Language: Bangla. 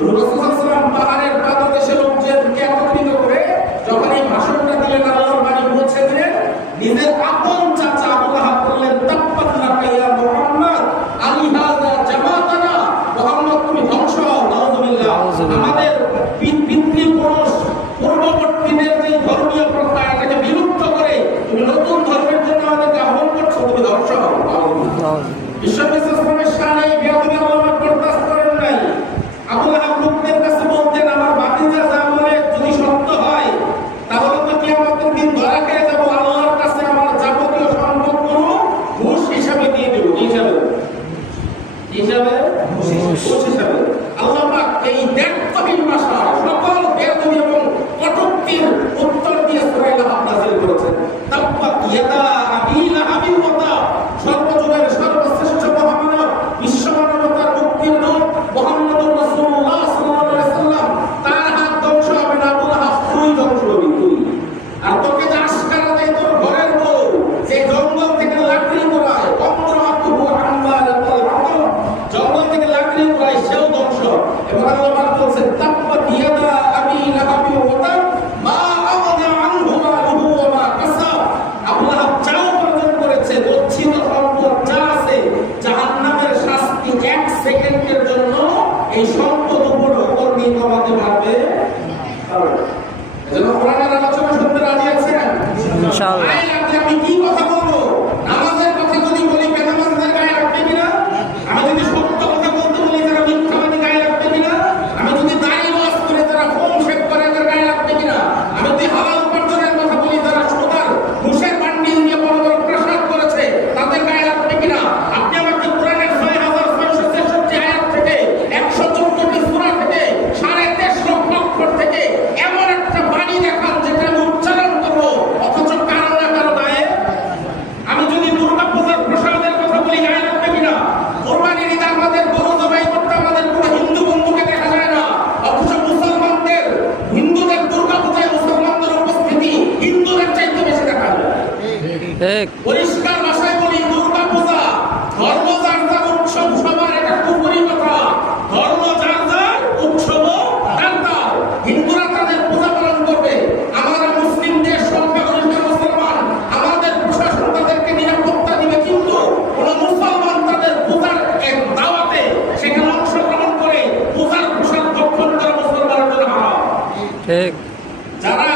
রাসূলুল্লাহ পাহাড়ের পাদদেশে লোকজনকে একত্রিত করে যখন এই ভাষণটা দিলেন, আল্লাহর বাণী পৌঁছে দিলেন, নিজের আপন চাচা আবু লাহাব বললেন, তাব্বাত লাকা ইয়া মুহাম্মদ আলিহাযা জামাতানা, মুহাম্মদ তুমি ধ্বংস হও, নাউযুবিল্লাহ। আমাদের পিতৃপুরুষ পূর্ববর্তীদের যে ধর্মীয় প্রথা এটাকে বিলুপ্ত করে তুমি নতুন ধর্মের জন্য আমাদেরকে আহ্বান করছো, তুমি ধ্বংস হও। বিশ্ববিশ্বাসের শানে বিয়াদবি আল্লাহ বরদাস্ত করেন নাই। আবু লাহাব লোকদের কাছে বলতেন, আমার ভাতিজা যা বলে যদি সত্য হয় তাহলে তো কিয়ামতের দিন ধরা খেয়ে যাবো, আল্লাহর কাছে আমার যাবতীয় সম্পদগুলো ঘুষ হিসাবে দিয়ে দেব। হিসাবে আল্লাহ পাক এই ব্যর্থহীন ভাষায় সকল বেয়াদবি এবং কটূক্তির উত্তর দিয়ে সূরা লাহাব নাযিল করেছেন। তাব্বাত ইয়াদা আবি লাহাবিন ওয়া তাব, সর্বযুগের সর্বশ্রেষ্ঠ মহামানব, বিশ্ব মানবতার মুক্তির দূত মুহাম্মদুর রাসূলুল্লাহ সাল্লাল্লাহু আলাইহি ওয়াসাল্লাম, তার হাত ধ্বংস হবে না। আবু লাহাব তুই ধ্বংস হবি তুই। আর তোকে যে আশকারা দেয় তোর ঘরের বউ, যে জঙ্গল থেকে লাকড়ি পোড়ায়, অমরাতুহু হাম্মালাতুল হাতাব, জঙ্গল থেকে লাকড়ি পোড়ায়, সেও ধ্বংস। এবং আল্লাহ পাক বলেন, তাব্বাত ইয়াদা আবি লাহাবিন ওয়া তাব মা আগনা আনহু মালুহু ওয়া মা কাসাব। আবু লাহাব যা উপার্জন করেছে, গচ্ছিত সম্পদ যা আছে, জাহান্নামের শাস্তি 1 সেকেন্ডের জন্য এই সম্পদ উপর নিয়ে কমাতে পারবে না। এজন্য কোরআনের আলোচনা শুনতে রাজি আছেন ইনশাআল্লাহ? আমি কি কথা বলবো? নামাজের কথা যদি বলি, বেনামাজদের গায়ে রাখবে কিনা? আমি যদি সত্য কথা বলতে বলি, তারা মিথ্যাবাদী গায়ে রাখবে কিনা? আমি যদি দাড়ি ওয়াজ করে তারা হোম শেভ করে, তার গায়ে রাখবে কিনা? আমি যদি হালাল উপার্জনের কথা বলি, তারা সোনার ঘুষের বান্ডিল নিয়ে বড় বড় প্রসাদ করেছে, তাদের গায়ে রাখবে কিনা? আপনি আমাকে কোরআনের ৬,৬৬৩ আয়াত থেকে ১১৪টি সূরা থেকে ৩.৫ লক্ষ অক্ষর থেকে এমন একটা বাণী দেখান যেটা আমি উচ্চারণ করবো, অথচ কারো না কারো গায়ে। আমি যদি দুর্গা পূজার প্রসাদের কথা বলি, গায়ে রাখবে কিনা? কোরবানির ঈদে আমাদের গরু জবাই করতে আমাদের কোনো হিন্দু বন্ধুকে দেখা যায় না, অথচ মুসলমানদের, হিন্দুদের দুর্গা পূজায় মুসলমানদের উপস্থিতি হিন্দুদের চাইতে বেশি দেখা যায়। পরিষ্কার ভাষায় বলি, দুর্গা পূজা ধর্ম যার যার উৎসব, সবার এটা কুপুরি কথা। ধর্ম যার যার, উৎসব তার তার। হিন্দুরা তাদের পূজা পালন করবে, আমরা মুসলিম দেশ, সংখ্যাগরিষ্ঠ মুসলমান, আমাদের প্রশাসন তাদেরকে নিরাপত্তা দিবে, কিন্তু কোন মুসলমান তাদের পূজার এক দাওয়াতে সেখানে অংশগ্রহণ করে পূজার প্রসাদ ভক্ষণ করা মুসলমানের জন্য হারাম। যারা